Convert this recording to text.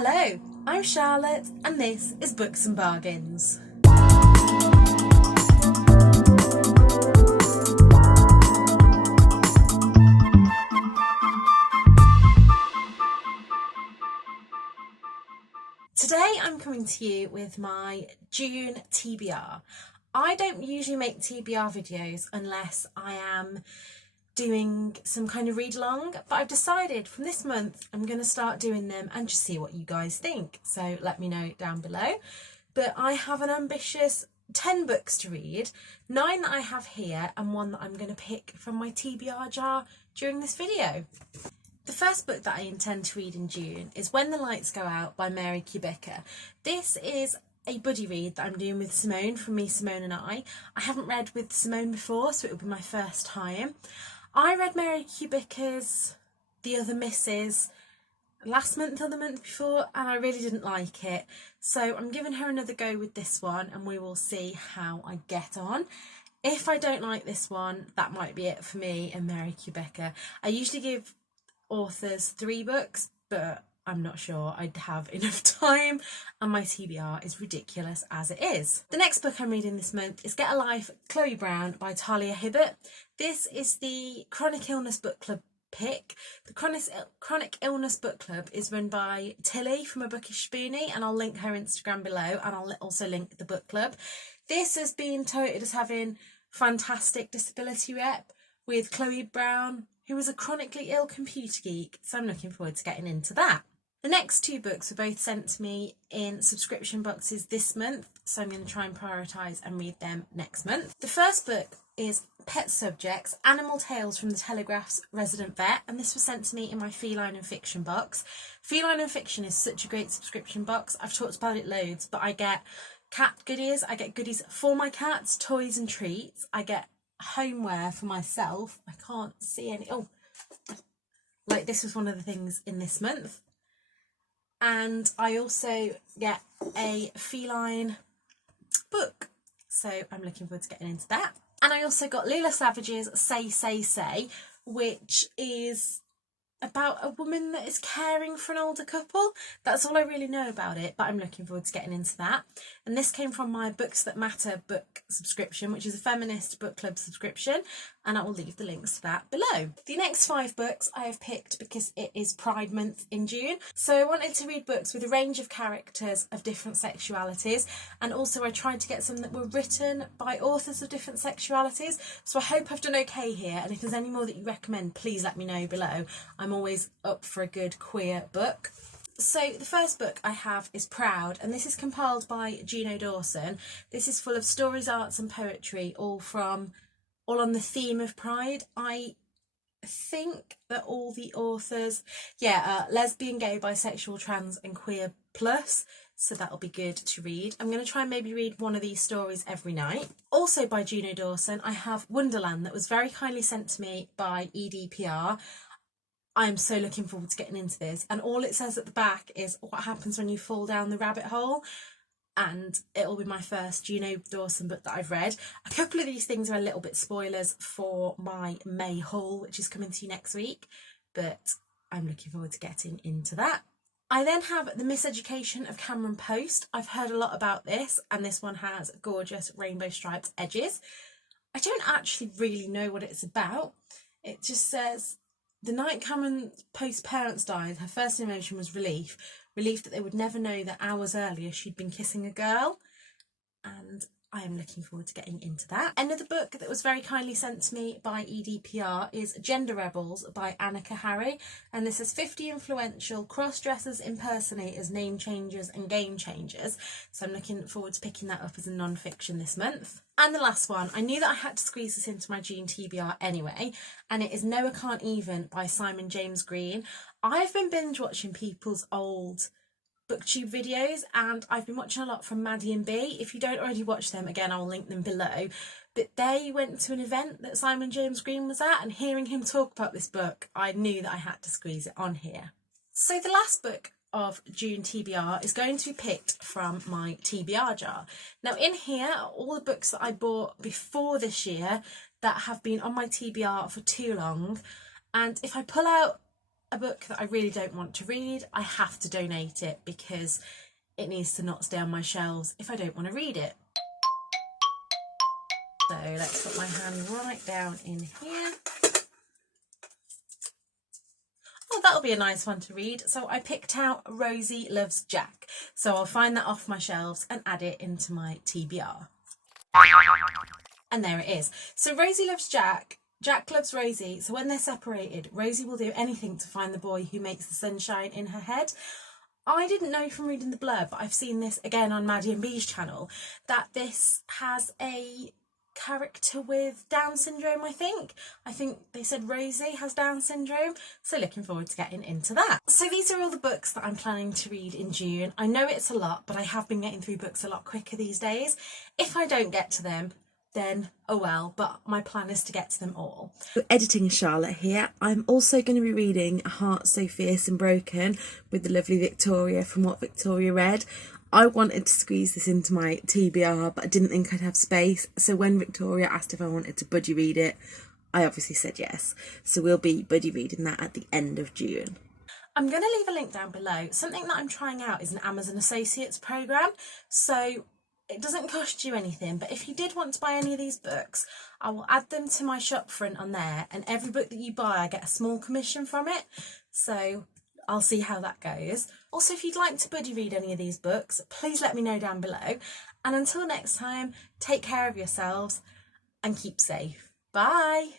Hello, I'm Charlotte and this is Books and Bargains. Today I'm coming to you with my June TBR. I don't usually make TBR videos unless I am doing some kind of read along, but I've decided from this month I'm going to start doing them and just see what you guys think, so let me know down below. But I have an ambitious 10 books to read, 9 that I have here and 1 that I'm going to pick from my TBR jar during this video. The first book that I intend to read in June is When the Lights Go Out by Mary Kubica. This is a buddy read that I'm doing with Simone, from me, Simone and I. I haven't read with Simone before, so it will be my first time. I read Mary Kubica's The Other Misses last month or the month before and I really didn't like it. So I'm giving her another go with this one and we will see how I get on. If I don't like this one, that might be it for me and Mary Kubica. I usually give authors 3 books, but I'm not sure I'd have enough time and my TBR is ridiculous as it is. The next book I'm reading this month is Get a Life, Chloe Brown by Talia Hibbert. This is the Chronic Illness Book Club pick. The Chronic Illness Book Club is run by Tilly from A Bookish Spoonie and I'll link her Instagram below and I'll also link the book club. This has been touted as having fantastic disability rep with Chloe Brown, who was a chronically ill computer geek, so I'm looking forward to getting into that. The next 2 books were both sent to me in subscription boxes this month, so I'm going to try and prioritise and read them next month. The first book is Pet Subjects, Animal Tales from the Telegraph's Resident Vet, and this was sent to me in my Feline and Fiction box. Feline and Fiction is such a great subscription box. I've talked about it loads, but I get cat goodies, I get goodies for my cats, toys and treats, I get homeware for myself. I can't see any, like this was one of the things in this month. And I also get a feline book, so I'm looking forward to getting into that. And I also got Leela Savage's Say, which is about a woman that is caring for an older couple. That's all I really know about it, but I'm looking forward to getting into that. And this came from my Books That Matter book subscription, which is a feminist book club subscription, and I will leave the links to that below. The next 5 books I have picked because it is Pride Month in June, so I wanted to read books with a range of characters of different sexualities, and also I tried to get some that were written by authors of different sexualities, so I hope I've done okay here, and if there's any more that you recommend, please let me know below. I'm always up for a good queer book. So the first book I have is Proud, and this is compiled by Juno Dawson. This is full of stories, arts and poetry, all on the theme of pride. I think that all the authors, lesbian, gay, bisexual, trans and queer plus, so that'll be good to read. I'm going to try and maybe read one of these stories every night. Also by Juno Dawson, I have Wonderland, that was very kindly sent to me by EDPR. I'm so looking forward to getting into this, and all it says at the back is what happens when you fall down the rabbit hole, and it'll be my first Juno Dawson book that I've read. A couple of these things are a little bit spoilers for my May haul, which is coming to you next week, but I'm looking forward to getting into that. I then have The Miseducation of Cameron Post. I've heard a lot about this, and this one has gorgeous rainbow striped edges. I don't actually really know what it's about. It just says, the night Cameron Post's parents died, her first emotion was relief that they would never know that hours earlier she'd been kissing a girl, and I am looking forward to getting into that. Another book that was very kindly sent to me by EDPR is Gender Rebels by Annika Harry, and this is 50 influential cross-dressers, impersonators, name changers and game changers, so I'm looking forward to picking that up as a non-fiction this month. And the last one, I knew that I had to squeeze this into my June TBR anyway, and it is Noah Can't Even by Simon James Green. I've been binge watching people's old booktube videos, and I've been watching a lot from Maddie and B. If you don't already watch them, again I'll link them below, but they went to an event that Simon James Green was at, and hearing him talk about this book, I knew that I had to squeeze it on here. So the last book of June TBR is going to be picked from my TBR jar. Now in here are all the books that I bought before this year that have been on my TBR for too long, and if I pull out a book that I really don't want to read, I have to donate it because it needs to not stay on my shelves if I don't want to read it. So let's put my hand right down in here. Oh, that'll be a nice one to read. So I picked out Rosie Loves Jack. So I'll find that off my shelves and add it into my TBR. And there it is. So Rosie loves Jack, Jack loves Rosie. So when they're separated, Rosie will do anything to find the boy who makes the sunshine in her head. I didn't know from reading the blurb, but I've seen this again on Maddie and Bee's channel, that this has a character with Down syndrome, I think they said Rosie has Down syndrome, so looking forward to getting into that. So these are all the books that I'm planning to read in June. I know it's a lot, but I have been getting through books a lot quicker these days. If I don't get to them, then oh well, but my plan is to get to them all. Editing Charlotte here. I'm also going to be reading A Heart So Fierce and Broken with the lovely Victoria from What Victoria Read. I wanted to squeeze this into my TBR, but I didn't think I'd have space. So when Victoria asked if I wanted to buddy read it, I obviously said yes. So we'll be buddy reading that at the end of June. I'm going to leave a link down below. Something that I'm trying out is an Amazon Associates programme. So it doesn't cost you anything, but if you did want to buy any of these books, I will add them to my shop front on there, and every book that you buy, I get a small commission from it. So I'll see how that goes. Also, if you'd like to buddy read any of these books, please let me know down below. And until next time, take care of yourselves and keep safe. Bye.